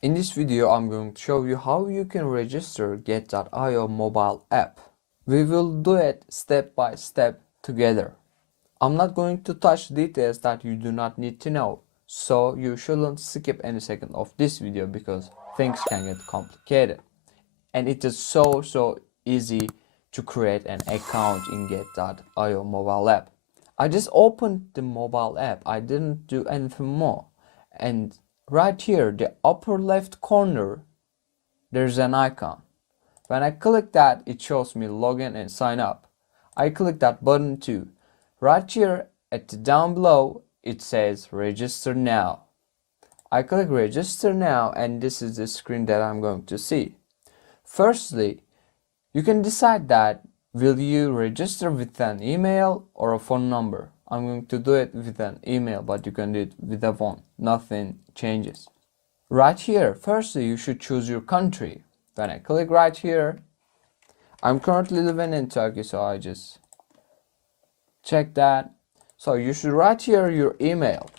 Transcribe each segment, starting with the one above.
In this video, I'm going to show you how you can register Get.io mobile app. We will do it step by step together. I'm not going to touch details that you do not need to know, so you shouldn't skip any second of this video because things can get complicated. And it is so easy to create an account in Get.io mobile app. I just opened the mobile app. I didn't do anything more. And right here, the upper left corner, there's an icon. When I click that, it shows me login and sign up. I click that button too. Right here at the down below, it says register now. I click register now, and this is the screen that I'm going to see. Firstly, you can decide that will you register with an email or a phone number. I'm going to do it with an email, but you can do it with a phone. Nothing changes. Right here, firstly, you should choose your country. When I click right here, I'm currently living in Turkey, so I just check that. So you should write here your email.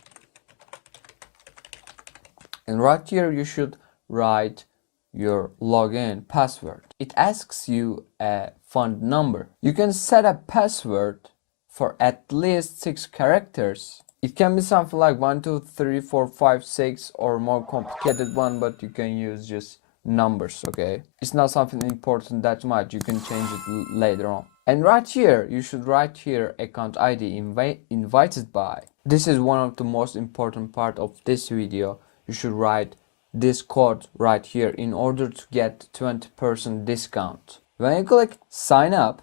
And right here, you should write your login password. It asks you a phone number. You can set a password for at least 6 characters. It can be something like 1 2 3 4 5 6 or more complicated one, but you can use just numbers. Okay, it's not something important that much. You can change it later on. And right here, you should write here account ID invited by. This is one of the most important part of this video. You should write this code right here in order to get 20% discount. When you click sign up,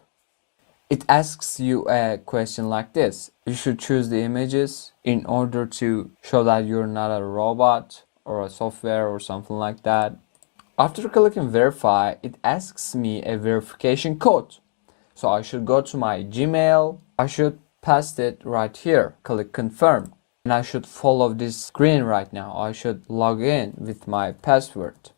it asks you a question like this. You should choose the images in order to show that you're not a robot or a software or something like that. After clicking verify, it asks me a verification code. So I should go to my Gmail. I should paste it right here. Click confirm. And I should follow this screen right now. I should log in with my password.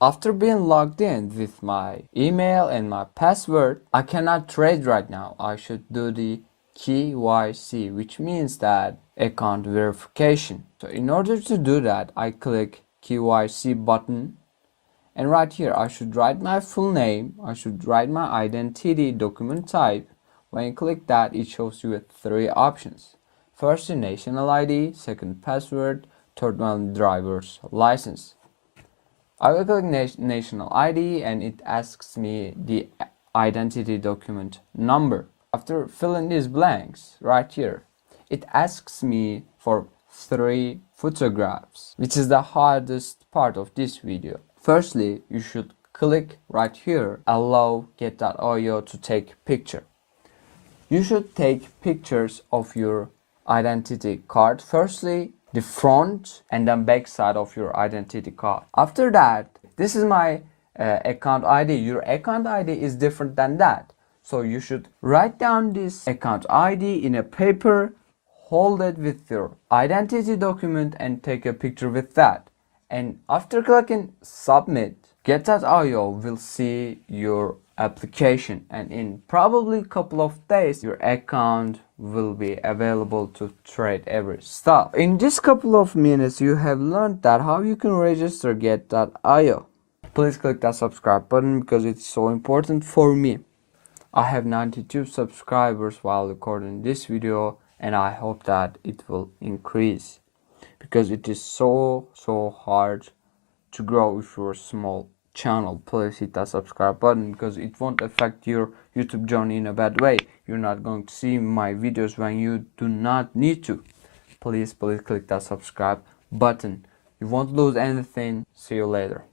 After being logged in with my email and my password, I cannot trade right now. I should do the KYC, which means that account verification. So in order to do that, I click KYC button. And right here, I should write my full name. I should write my identity document type. When you click that, it shows you 3 options. First, the national ID, second, password, third one, driver's license. I will click national ID and it asks me the identity document number. After filling these blanks right here, it asks me for 3 photographs, which is the hardest part of this video. Firstly, you should click right here, allow Get.io to take picture. You should take pictures of your identity card. Firstly, the front and then back side of your identity card. After that, this is my account ID. Your account ID is different than that. So you should write down this account ID in a paper, hold it with your identity document and take a picture with that. And after clicking submit, Get.io will see your application, and in probably a couple of days your account will be available to trade every stuff. In this couple of minutes you have learned that how you can register Get.io. Please click that subscribe button because it's so important for me. I have 92 subscribers while recording this video, and I hope that it will increase because it is so hard to grow if you're a small channel. Please hit that subscribe button because it won't affect your YouTube journey in a bad way. You're not going to see my videos when you do not need to. Please click that subscribe button. You won't lose anything. See you later.